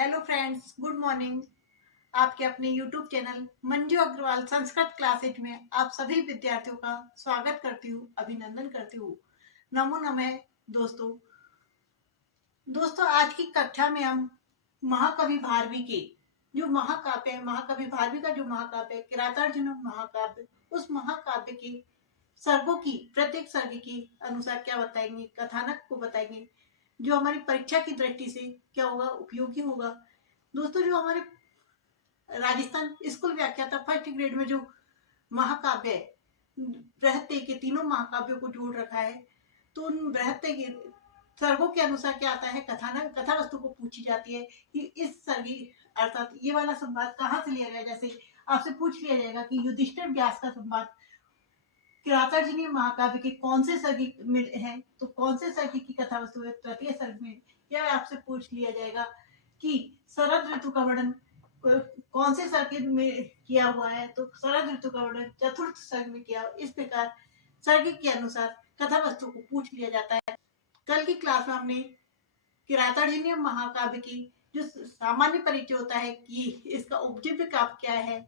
Hello friends, good morning. आपके अपने YouTube channel Manju Agrawal Sanskrit classes में आप सभी विद्यार्थियों का स्वागत करती हूँ, अभिनंदन करती हूँ। नमो नमः। दोस्तों दोस्तों आज की कक्षा में हम महाकवि भारवी के जो महाकाव्य है, महाकवि भारवी का जो महाकाव्य है किरातार्जुन महाकाव्य, उस महाकाव्य के सर्गों की प्रत्येक सर्ग के अनुसार क्या बताएंगे, कथानक को बताएंगे जो हमारी परीक्षा की दृष्टि से क्या होगा, उपयोगी होगा। दोस्तों जो हमारे राजस्थान स्कूल व्याख्याता फर्स्ट ग्रेड में जो महाकाव्य है, बृहत्य के तीनों महाकाव्यों को जोड़ रखा है, तो उन बृहत्य के सर्गों के अनुसार क्या आता है, कथानक कथा वस्तु को पूछी जाती है कि इस सर्गी अर्थात ये वाला संवाद कहाँ से लिया गया। जैसे आपसे पूछ लिया जाएगा कि युधिष्ठिर व्यास का संवाद किरातार्जुनीय महाकाव्य के कौन से सर्गी में है, तो कौन से सर्गी की कथा वस्तु है तृतीय सर्ग में। या आपसे पूछ लिया जाएगा कि शरद ऋतु का वर्णन कौन से सर्ग में किया हुआ है, तो शरद ऋतु का वर्णन चतुर्थ सर्ग में किया। इस प्रकार सर्ग के अनुसार कथा वस्तु को पूछ लिया जाता है। कल की क्लास में हमने किरातार्जुनीय महाकाव्य की जो सामान्य परिचय होता है कि इसका उपजीव्य काव्य क्या है,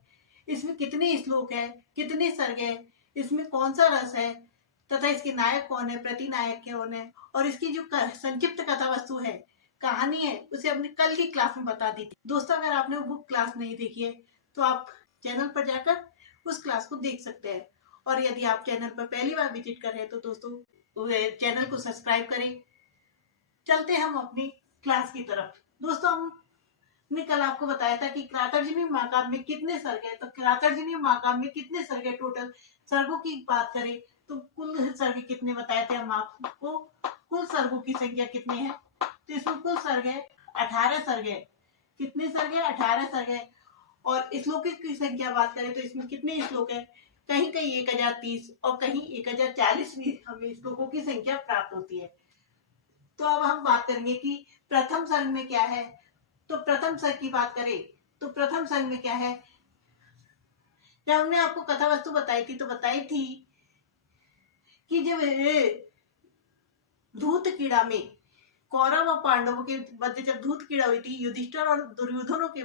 इसमें कितने श्लोक है, कितने सर्ग है, इसमें कौन सा रस है, तथा इसके नायक कौन है, प्रतिनायक कौन है, और इसकी जो संक्षिप्त कथा वस्तु है, कहानी है, उसे हमने कल की क्लास में बता दी थी। दोस्तों अगर आपने वो क्लास नहीं देखी है तो आप चैनल पर जाकर उस क्लास को देख सकते हैं। और यदि आप चैनल पर पहली बार विजिट कर रहे हैं तो दोस्तों चैनल को सब्सक्राइब करें। चलते हम अपनी क्लास की तरफ। दोस्तों हमने कल आपको बताया था कि किरातार्जुनीय महाकाव्य में कितने सर्ग है, तो किरातार्जुनीय महाकाव्य में कितने सर्ग है, टोटल सर्गों की बात करें तो कुल सर्ग कितने बताए थे हम आपको, कुल सर्गों की संख्या कितनी है, तो इसमें कुल सर्ग है 18 सर्ग है। कितने सर्ग है? 18 सर्ग है। और श्लोक की संख्या बात करें तो इसमें कितने श्लोक है, कहीं कहीं 1030 और कहीं 1040 भी हमें श्लोकों की संख्या प्राप्त होती है। तो अब हम बात करेंगे कि प्रथम सर्ग में क्या है। तो प्रथम सर्ग की बात करें तो प्रथम सर्ग में क्या है, जब हमने आपको कथा वस्तु बताई थी तो बताई थी कि जब धूत कीड़ा में कौरव और पांडवों के मध्य जब धूत कीड़ा हुई थी, युधिष्ठिर और दुर्योधन के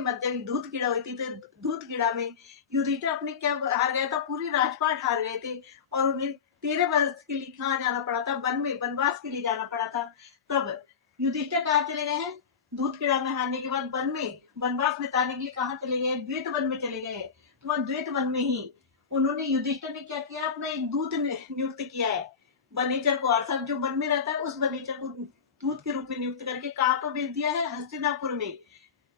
मध्य धूत कीड़ा हुई थी, तो धूत कीड़ा में युधिष्ठिर अपने क्या हार गया था, पूरी राजपाट हार गए थे और उन्हें 13 वर्ष के लिए कहाँ जाना पड़ा था, वन में वनवास के लिए जाना पड़ा था। तब युधिष्ठिर कहाँ चले गए हैं, धूत कीड़ा में हारने के बाद वन में वनवास बिताने के लिए कहाँ चले गए, द्वैत वन में चले गए। तो वहां द्वैत वन में ही उन्होंने युधिष्ठिर ने क्या किया, अपना एक दूत नियुक्त किया है वनेचर को, अर्थात जो वन में रहता है उस वनेचर को दूत के रूप में नियुक्त करके कहाँ पर भेज दिया है, हस्तिनापुर में,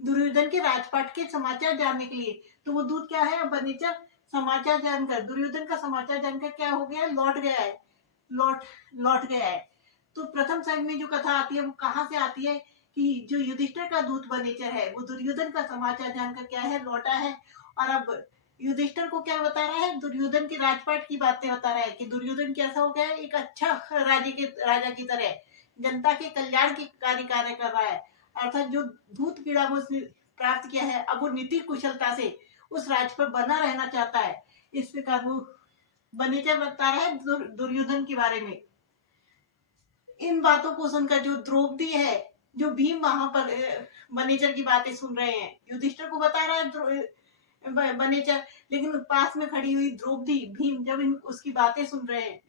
दुर्योधन के राजपाट के समाचार जानने के लिए। तो वो दूत क्या है, वनेचर समाचार जानकर, दुर्योधन का समाचार जानकर क्या हो गया, लौट गया है, लौट गया है। तो प्रथम सर्ग में जो कथा आती है वो कहाँ से आती है कि जो युधिष्ठिर का दूत वनेचर है वो दुर्योधन का समाचार जानकर क्या है, लौटा है। और अब युधिष्ठिर को क्या बता रहा है, दुर्योधन के राजपाट की बातें बता रहा है कि दुर्योधन कैसा हो गया है, एक अच्छा राजा की तरह जनता के कल्याण के कार्य कर रहा है। अर्थात जो धूत पीड़ा वो उसने प्राप्त किया है, अब वो नीति कुशलता से उस राज पर बना रहना चाहता है। इस प्रकार वो वनेचर बता रहा है दुर्योधन के बारे में। इन बातों को सुनकर जो द्रौपदी है, जो भीम वहां पर वनेचर की बातें सुन रहे हैं, युधिष्ठिर को बता रहा है वनेचर, लेकिन पास में खड़ी हुई द्रौपदी भीम जब उसकी बातें सुन रहे हैं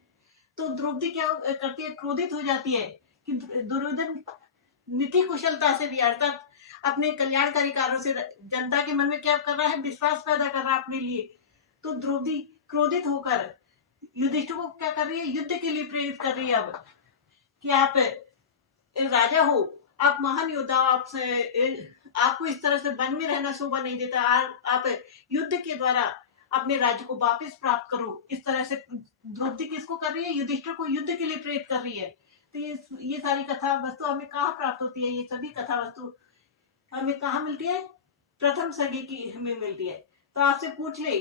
तो द्रौपदी क्या करती है, क्रोधित हो जाती है कि दुर्योधन नीति कुशलता से भी अर्थात अपने कल्याणकारी कार्यों से जनता के मन में क्या कर रहा है, विश्वास पैदा कर रहा है अपने लिए। तो द्रौपदी क्रोधित होकर युधिष्ठिर को क्या कर रही है, युद्ध के लिए प्रेरित कर रही है। अब कि आप राजा हो, आप महान योद्धा, आपको इस तरह से वन में रहना शोभा नहीं देता, आप युद्ध के द्वारा अपने राज्य को वापस प्राप्त करो। इस तरह से द्रौपदी किसको कर रही है, युधिष्ठिर को युद्ध के लिए प्रेरित कर रही है। तो ये सारी कथा वस्तु हमें कहाँ प्राप्त होती है, ये सभी कथा वस्तु हमें कहाँ मिलती है, प्रथम सर्ग की हमें मिलती है। तो आपसे पूछ ले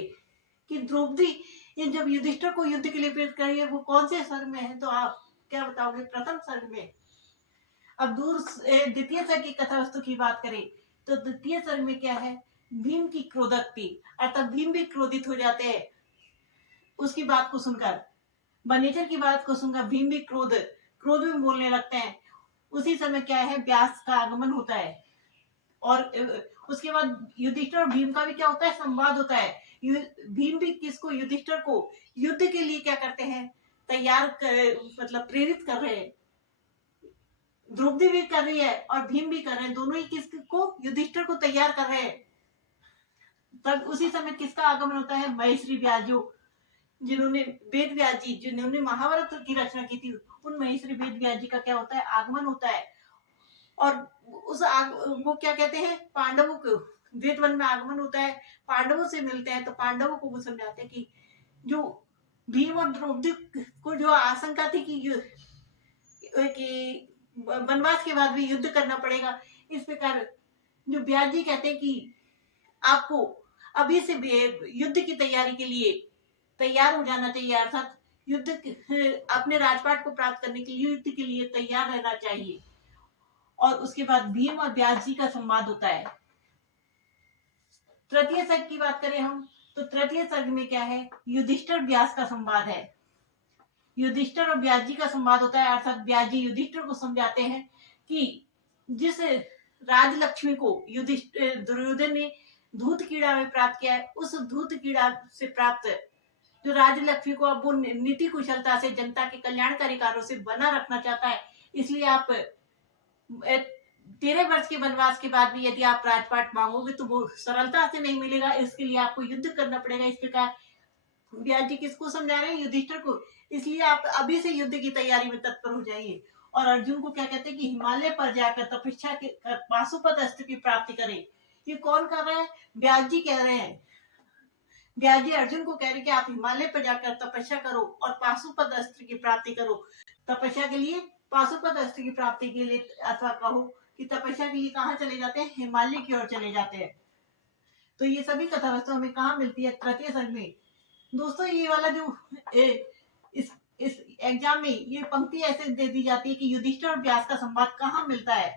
कि द्रौपदी जब युधिष्ठिर को युद्ध के लिए प्रेरित कर रही है वो कौन से सर्ग में है, तो आप क्या बताओगे, प्रथम सर्ग में। अब द्वितीय सर्ग की कथा वस्तु की बात करें तो द्वितीय सर्ग में क्या है, भीम की क्रोधोक्ति, अर्थात भीम भी क्रोधित हो जाते हैं उसकी बात को सुनकर, वनेचर की बात को सुनकर भीम भी क्रोध में बोलने लगते हैं। उसी समय क्या है, व्यास का आगमन होता है। और उसके बाद युधिष्ठिर और भीम का भी क्या होता है, संवाद होता है। भीम भी किसको, युधिष्ठिर को युद्ध के लिए क्या करते हैं, मतलब प्रेरित कर रहे हैं। द्रौपदी भी कर रही है और भीम भी कर रहे हैं, दोनों ही किसको, युधिष्ठिर को तैयार कर रहे हैं। तब उसी समय किसका आगमन होता है, महेश्वरी व्यास, जो जिन्होंने वेद व्यास जी, जिन्होंने महाभारत की रचना की थी, उन महेश्वरी वेद व्यास जी का क्या होता है, आगमन होता है। और वो क्या कहते हैं, पांडवों को वेद वन में आगमन होता है, पांडवों से मिलते हैं। तो पांडवों को वो समझाते हैं कि जो भीम और द्रौपदी को जो आशंका थी कि वनवास के बाद भी युद्ध करना पड़ेगा, इस प्रकार जो व्यास जी कहते हैं कि आपको अभी से युद्ध की तैयारी के लिए तैयार हो जाना चाहिए, अर्थात युद्ध अपने राजपाट को प्राप्त करने के लिए युद्ध के लिए तैयार रहना चाहिए। और उसके बाद भीम और व्यास जी का संवाद होता है। तृतीय सर्ग की बात करें हम, तो तृतीय सर्ग में क्या है, युधिष्ठिर व्यास का संवाद है। युधिष्ठिर और व्यास जी का संवाद होता है, अर्थात व्यास जी युधिष्ठिर को समझाते हैं कि जिस राजलक्ष्मी को दुर्योधन ने धूत कीड़ा में प्राप्त किया है, उस धूत कीड़ा से प्राप्त जो राजलक्ष्मी को अब वो नीति कुशलता से जनता के कल्याणकारी कार्यों से बना रखना चाहता है। इसलिए आप 13 वर्ष के वनवास के बाद भी यदि आप राजपाट मांगोगे तो वो सरलता से नहीं मिलेगा, इसके लिए आपको युद्ध करना पड़ेगा। इस प्रकार व्यास जी किसको समझा रहे हैं, युधिष्ठिर को। इसलिए आप अभी से युद्ध की तैयारी में तत्पर हो जाइए। और अर्जुन को क्या कहते हैं कि हिमालय पर जाकर तपस्या कर पाशुपत अस्त्र की प्राप्ति करें। ये कौन कर रहा है, व्यास जी कह रहे हैं। व्यास जी अर्जुन को कह रहे कि आप हिमालय पर जाकर तपस्या करो और पाशुपत अस्त्र की प्राप्ति करो। तपस्या के लिए, पाशुपत अस्त्र की प्राप्ति के लिए, अथवा कहो कि तपस्या के लिए कहाँ चले जाते हैं, हिमालय की ओर चले जाते हैं। तो ये सभी कथा वस्तु हमें कहाँ मिलती है, तृतीय सर्ग में। दोस्तों ये वाला जो इस एग्जाम में ये पंक्ति ऐसे दे दी जाती है कि युधिष्ठिर और व्यास का संवाद कहाँ मिलता है,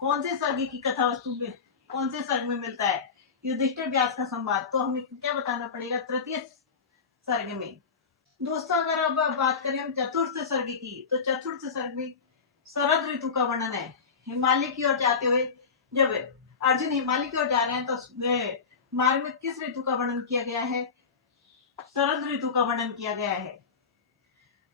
कौन से सर्ग की कथा वस्तु में, कौन से सर्ग में मिलता है युधिष्ठिर व्यास का संवाद। तो हमें क्या बताना पड़ेगा, तृतीय सर्ग में। दोस्तों अगर अब बात करें हम चतुर्थ सर्ग की, तो चतुर्थ सर्ग में शरद ऋतु का वर्णन है। हिमालय की ओर जाते हुए जब अर्जुन हिमालय की ओर जा रहे हैं तो मार्ग में किस ऋतु का वर्णन किया गया है, शरद ऋतु का वर्णन किया गया है।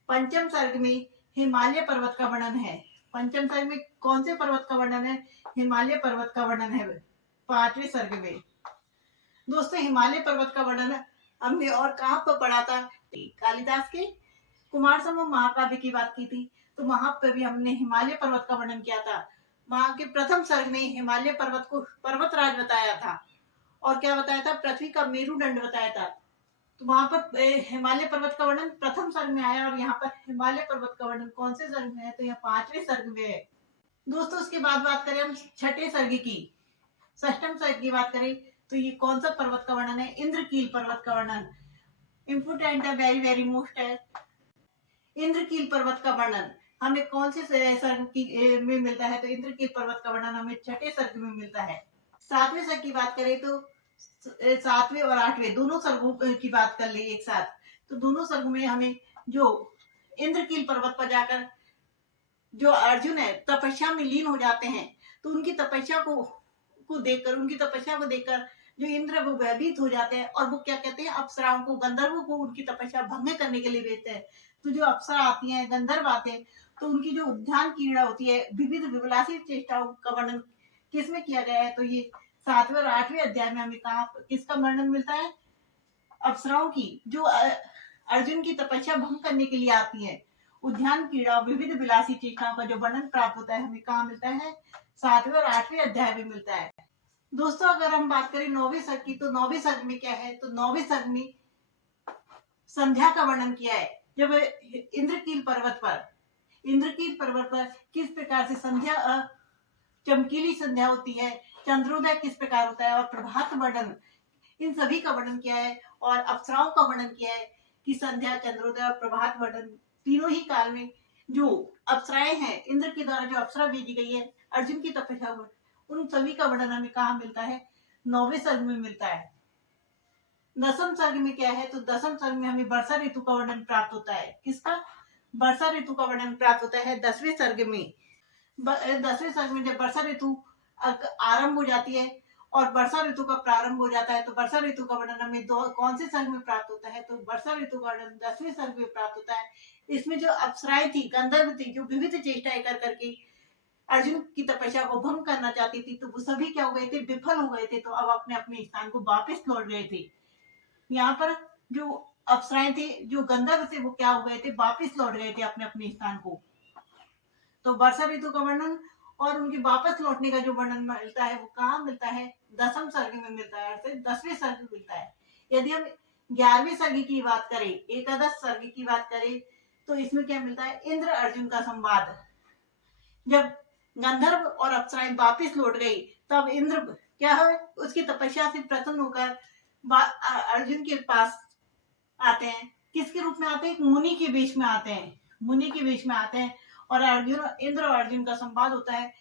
पंचम सर्ग में हिमालय पर्वत का वर्णन है। पंचम सर्ग में कौन से पर्वत का वर्णन है, हिमालय पर्वत का वर्णन है पांचवें सर्ग में। दोस्तों हिमालय पर्वत का वर्णन हमने और कहाँ पर पढ़ा था, कालिदास के कुमार संभव महाकाव्य की बात की थी। तो वहां पर भी हमने हिमालय पर्वत का वर्णन किया था। वहां के प्रथम सर्ग में हिमालय पर्वत को पर्वतराज बताया था, और क्या बताया था, पृथ्वी का मेरुदंड बताया था। तो वहां पर हिमालय पर्वत का वर्णन प्रथम सर्ग में आया, और यहाँ पर हिमालय पर्वत का वर्णन कौन से सर्ग में है, तो यहाँ पांचवें सर्ग में है। दोस्तों उसके बाद बात करें हम छठे सर्ग की, षष्टम सर्ग की बात करें तो ये कौन सा पर्वत का वर्णन है, इंद्रकील पर्वत का वर्णन। इम्पोर्टेंट है, वेरी वेरी मोस्ट है। इंद्रकील पर्वत का वर्णन हमें कौन से सर्ग की में मिलता है, तो इंद्रकील पर्वत का वर्णन हमें छठे सर्ग में मिलता है। सातवें सर्ग की बात करें तो सातवें और आठवें दोनों सर्गों की बात कर ले एक साथ, तो दोनों सर्ग में हमें जो इंद्रकील पर्वत पर जाकर जो अर्जुन है तपस्या में लीन हो जाते हैं, तो उनकी तपस्या को देखकर जो इंद्र वो भयभीत हो जाते हैं, और वो क्या कहते हैं, अप्सराओं को, गंधर्वों को उनकी तपस्या भंग करने के लिए भेजते हैं। तो जो अप्सरा आती हैं, गंधर्व आते हैं, तो उनकी जो उद्यान क्रीड़ा होती है, विविध विलासी चेष्टाओं का वर्णन किसमें किया गया है, तो ये सातवें और आठवें अध्याय में हमें कहा किसका वर्णन मिलता है, अप्सराओं की, जो अर्जुन की तपस्या भंग करने के लिए आती है। उद्यान क्रीड़ा, विविध विलासी चेष्टाओं का जो वर्णन प्राप्त होता है हमें कहाँ मिलता है, सातवें और आठवें अध्याय में मिलता है। दोस्तों अगर हम बात करें नौवीं सर्ग की, तो नौवीं सर्ग में क्या है, तो नौवीं सर्ग में संध्या का वर्णन किया है। जब इंद्रकील पर्वत पर किस प्रकार से संध्या, चमकीली संध्या होती है, चंद्रोदय किस प्रकार होता है, और प्रभात वर्णन, इन सभी का वर्णन किया है। और अप्सराओं का वर्णन किया है कि संध्या, चंद्रोदय और प्रभात वर्णन तीनों ही काल में जो अप्सराएं हैं, इंद्र के द्वारा जो अप्सरा भेजी गई है अर्जुन की तपस्या, उन सभी का वर्णन हमें कहाँ मिलता है, नौवें सर्ग में मिलता है। दसम सर्ग में क्या है, तो दसम सर्ग में हमें वर्षा ऋतु का वर्णन प्राप्त होता है। किसका, वर्षा ऋतु का वर्णन प्राप्त होता है 10वें सर्ग में। 10वें सर्ग में जब वर्षा ऋतु आरंभ हो जाती है और वर्षा ऋतु का प्रारंभ हो जाता है, तो वर्षा ऋतु का वर्णन हमें कौन से सर्ग में प्राप्त होता है? तो वर्षा ऋतु का वर्णन 10वें सर्ग में प्राप्त होता है। इसमें जो अप्सराएं थी, गंधर्व थी, जो विविध चेष्टाएं कर करके अर्जुन की तपस्या को भंग करना चाहती थी, तो वो सभी क्या हो गए थे? विफल हो गए थे। तो अब अपने अपने स्थान को वापस लौट गए थे। यहाँ पर जो अप्सराएं थे, जो गंधर्व थे, वो क्या हो गए थे? वापस लौट गए थे अपने अपने स्थान को। तो वर्षा ऋतु का वर्णन और उनके वापस लौटने का जो वर्णन मिलता है, वो कहाँ मिलता है? 10वें सर्ग में मिलता है, अर्थात 10वें सर्ग में मिलता है। यदि हम 11वें सर्ग की बात करें, एकादश सर्ग की बात करें, तो इसमें क्या मिलता है? इंद्र अर्जुन का संवाद। जब गंधर्व और अप्सराएं वापिस लौट गई, तब इंद्र क्या है? उसकी तपस्या से प्रसन्न होकर अर्जुन के पास आते हैं। किसके रूप में आते हैं? एक मुनि के वेश में आते हैं। मुनि के वेश में आते हैं और इंद्र और अर्जुन का संवाद होता है।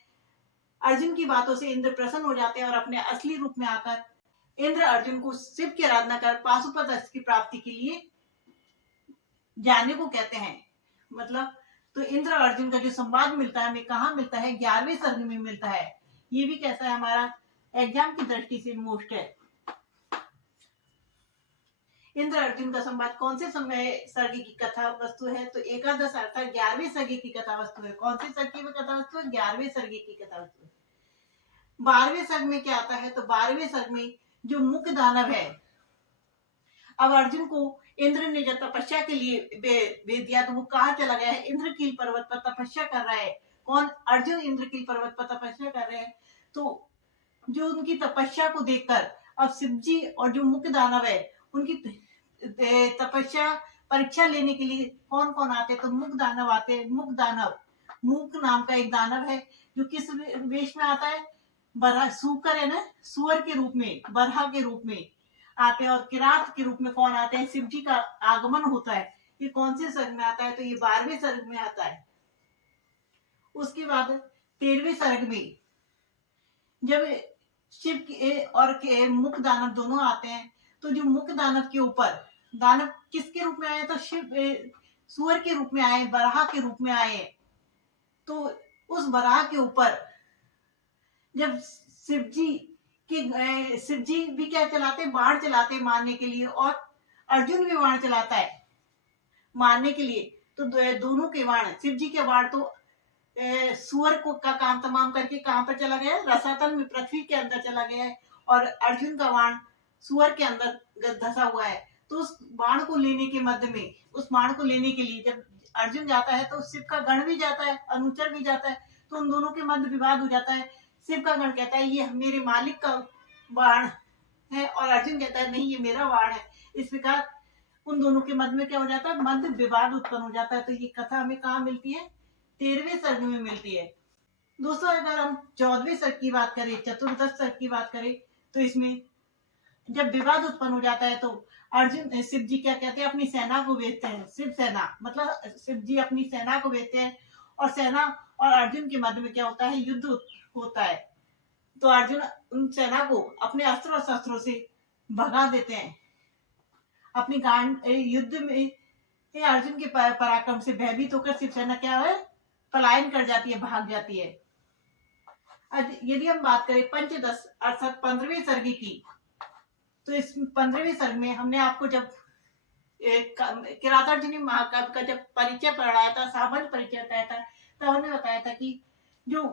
अर्जुन की बातों से इंद्र प्रसन्न हो जाते हैं और अपने असली रूप में आकर इंद्र अर्जुन को शिव की आराधना कर पाशुपत अस्त्र की प्राप्ति के लिए जाने को कहते हैं। मतलब तो इंद्र और अर्जुन का जो संवाद मिलता है, हमें कहाँ मिलता है? 11वें सर्ग में मिलता है। ये भी कैसा है? हमारा एग्जाम की दृष्टि से मोस्ट है। इंद्र अर्जुन का संवाद कौन से समय सर्ग की कथा वस्तु है? तो एकादश अर्थात 11वें सर्ग की कथा वस्तु है। कौन से सर्ग की कथा वस्तु है? 11वें सर्ग की कथा वस्तु है। 12वें सर्ग में क्या आता है? तो 12वें सर्ग में जो मुख दानव है, अब अर्जुन को इंद्र ने जब तपस्या के लिए भेज दिया, तो वो कहाँ चला गया है? इंद्रकील पर्वत पर तपस्या कर रहा है। कौन? अर्जुन इंद्रकील पर्वत पर तपस्या कर रहे हैं। तो जो उनकी तपस्या को देखकर अब शिव जी और जो मुख दानव है, उनकी तपस्या परीक्षा लेने के लिए कौन कौन आते हैं? तो मुख दानव आते हैं। मुख दानव, मुख नाम का एक दानव है, जो किस वेश में आता है? बरहा, सूकर है ना, सुअर के रूप में, बरहा के रूप में आते हैं। और किरात के रूप में कौन आते हैं? शिव जी का आगमन होता है। ये कौन से सर्ग में आता है? तो ये 12वें सर्ग में आता है। उसके बाद 13वें सर्ग में जब शिव और मुख दानव दोनों आते हैं, तो जो मुख दानव के ऊपर, दानव किसके रूप में आए? तो शिव सुअर के रूप में आए, बराह के रूप में आए। तो उस बराह के ऊपर जब शिव जी भी क्या चलाते? बाण चलाते मारने के लिए, और अर्जुन भी बाण चलाता है मारने के लिए। तो दोनों के बाण, शिव जी के बाण तो सुअर को का काम तमाम करके कहां पर चला गया? रसातल में, पृथ्वी के अंदर चला गया है। और अर्जुन का बाण सुअर के अंदर धसा हुआ है। तो उस बाण को लेने के मध्य में, उस बाण को लेने के लिए जब अर्जुन जाता है, तो शिव का गण भी जाता है, अनुचर भी जाता है। तो उन दोनों के मध्य विवाद हो जाता है। शिव का गण कहता है ये मेरे मालिक का बाण है, और अर्जुन कहता है नहीं, ये मेरा बाण है। इस प्रकार उन दोनों के मध्य में क्या हो जाता है? मध्य विवाद उत्पन्न हो जाता है। तो ये कथा हमें कहाँ मिलती है? 13वें सर्ग में मिलती है। दोस्तों, अगर हम 14वें सर्ग की बात करें, चतुर्दश सर्ग की बात करें, तो इसमें जब विवाद उत्पन्न हो जाता है, तो अर्जुन शिव जी क्या कहते हैं? अपनी सेना को भेजते हैं। शिव सेना मतलब शिव जी अपनी सेना को भेजते हैं, और सेना और अर्जुन के मध्य में क्या होता है? युद्ध होता है। तो अर्जुन उन सेना को अपने अस्त्र और शस्त्रों से भगा देते हैं। अपनी युद्ध में अर्जुन के पराक्रम से भयभीत होकर शिव सेना क्या है? पलायन कर जाती है, भाग जाती है। यदि हम बात करें पंचदश अर्थात 15वें सर्ग की, तो इस 15वें सर्ग में हमने आपको जब किरातार्जुनी महाकाव्य का जब परिचय पढ़ाया था, सामान्य परिचय बताया था, तब हमने बताया था कि जो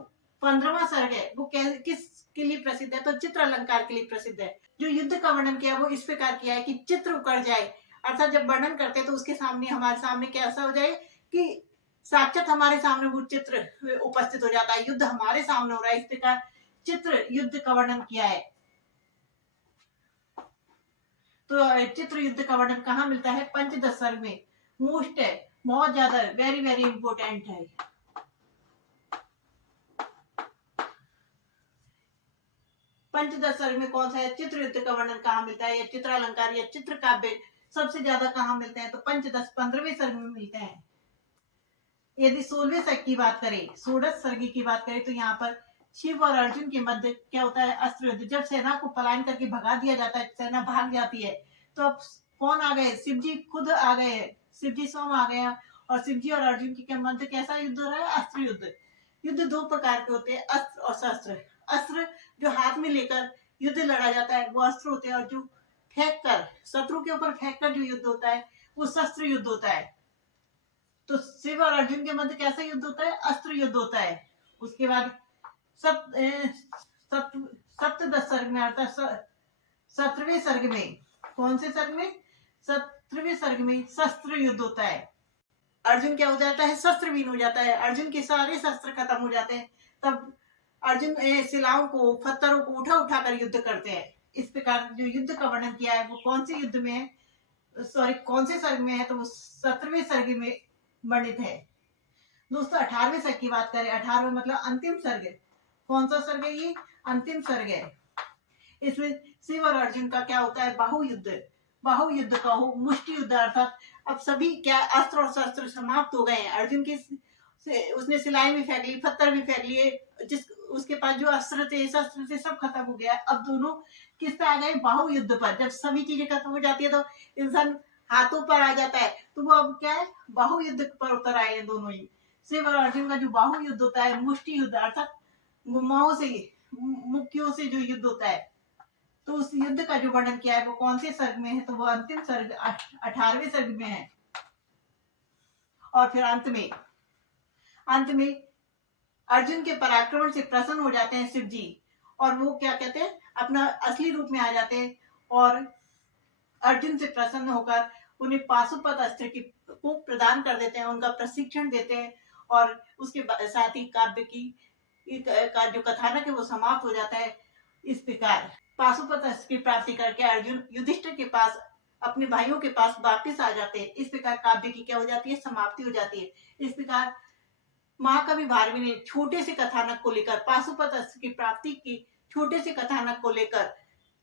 15वां सर्ग है वो किसके लिए प्रसिद्ध है? तो चित्र अलंकार के लिए प्रसिद्ध है। जो युद्ध का वर्णन किया वो इस प्रकार किया है कि चित्र उकर जाए, अर्थात जब वर्णन करते हैं तो उसके सामने, हमारे सामने कैसा हो जाए कि साक्षात हमारे सामने वो चित्र उपस्थित हो जाता है, युद्ध हमारे सामने हो रहा है। इस प्रकार चित्र युद्ध का वर्णन किया है। तो चित्र युद्ध का वर्णन कहाँ मिलता है? पंचदश सर्ग में। मोस्ट है, बहुत ज्यादा, वेरी वेरी इंपोर्टेंट है। पंचदश सर्ग में कौन सा है? चित्र युद्ध का वर्णन कहाँ मिलता है? या चित्र अलंकार या चित्र काव्य सबसे ज्यादा कहाँ मिलते हैं? तो पंचदश 15वें सर्ग में मिलते हैं। यदि 16वें सर्ग की बात करें, षोडश सर्ग की बात करें, तो यहाँ पर शिव और अर्जुन के मध्य क्या होता है? अस्त्र युद्ध। जब सेना को पलायन करके भगा दिया जाता है, सेना भाग जाती है, तो अब कौन आ गए? शिव जी खुद आ गए, शिव जी स्वयं आ गए, और शिव जी और अर्जुन के मध्य कैसा युद्ध हो रहा है? अस्त्र युद्ध। युद्ध दो प्रकार के होते हैं, अस्त्र और शस्त्र। अस्त्र जो हाथ में लेकर युद्ध लड़ा जाता है वो अस्त्र होते हैं, और जो फेंक कर, शत्रु के ऊपर फेंक कर जो युद्ध होता है वो शस्त्र युद्ध होता है। तो शिव और अर्जुन के मध्य कैसा युद्ध होता है? अस्त्र युद्ध होता है। उसके बाद सप्तदश सर्ग में अर्थात 17वें सर्ग में, कौन से सर्ग में? 17वें सर्ग में शस्त्र युद्ध होता है। अर्जुन क्या हो जाता है? शस्त्रहीन हो जाता है, अर्जुन के सारे शस्त्र खत्म हो जाते हैं। तब अर्जुन शिलाओं को, पत्थरों को उठा उठा कर युद्ध करते हैं। इस प्रकार जो युद्ध का वर्णन किया है वो कौन से युद्ध में है, सॉरी कौन से सर्ग में है? तो वो 17वें सर्ग में वर्णित है। दोस्तों 18वें सर्ग की बात करें, 18वें मतलब अंतिम सर्ग। कौन सा सर्ग है ये? अंतिम सर्ग है। इसमें शिव और अर्जुन का क्या होता है? बाहुयुद्ध। बाहुयुद्ध का हो, मुष्टि युद्ध, अर्थात अब सभी क्या अस्त्र और शस्त्र समाप्त हो गए हैं। अर्जुन की उसने सिलाई भी फेंक ली, पत्थर भी फेंक लिए, जिस उसके पास जो अस्त्र थे, शस्त्र थे, सब खत्म हो गया। अब दोनों किस पे आ गए? बाहुयुद्ध पर। जब सभी चीजें खत्म हो जाती है तो इंसान हाथों पर आ जाता है, तो वो अब क्या है? बाहुयुद्ध पर उतर आए हैं दोनों ही। शिव और अर्जुन का जो बाहुयुद्ध होता है, मुष्टि युद्ध अर्थात गुमाओं से, मुक्कियों से जो युद्ध होता है, तो उस युद्ध का जो वर्णन किया है वो कौन से सर्ग में है? तो वो अंतिम सर्ग 18वें सर्ग में है। और फिर अंत में अर्जुन के पराक्रम से प्रसन्न हो जाते हैं शिव जी, और वो क्या कहते हैं? अपना असली रूप में आ जाते हैं, और अर्जुन से प्रसन्न होकर उन्हें पाशुपत अस्त्र को प्रदान कर देते हैं, उनका प्रशिक्षण देते हैं, और उसके साथ ही काव्य का जो कथानक है वो समाप्त हो जाता है। इस प्रकार पाशुपत अस्त्र की प्राप्ति करके अर्जुन युधिष्ठिर के पास, अपने भाइयों के पास वापस आ जाते हैं। इस प्रकार काव्य की क्या हो जाती है? समाप्ति हो जाती है। इस प्रकार महाकवि भारवी ने छोटे से कथानक को लेकर, पाशुपत अस्त्र की प्राप्ति की छोटे से कथानक को लेकर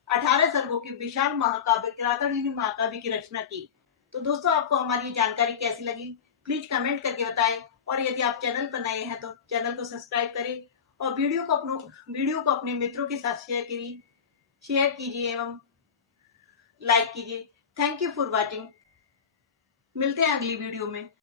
18 सर्गों की विशाल महाकाव्य किरातार्जुनी महाकाव्य की रचना की। तो दोस्तों आपको हमारी ये जानकारी कैसी लगी? प्लीज कमेंट करके बताएं, और यदि आप चैनल पर नए हैं तो चैनल को सब्सक्राइब करें, और वीडियो को अपने मित्रों के साथ शेयर कीजिए एवं लाइक कीजिए। Thank you for watching. मिलते हैं अगली वीडियो में।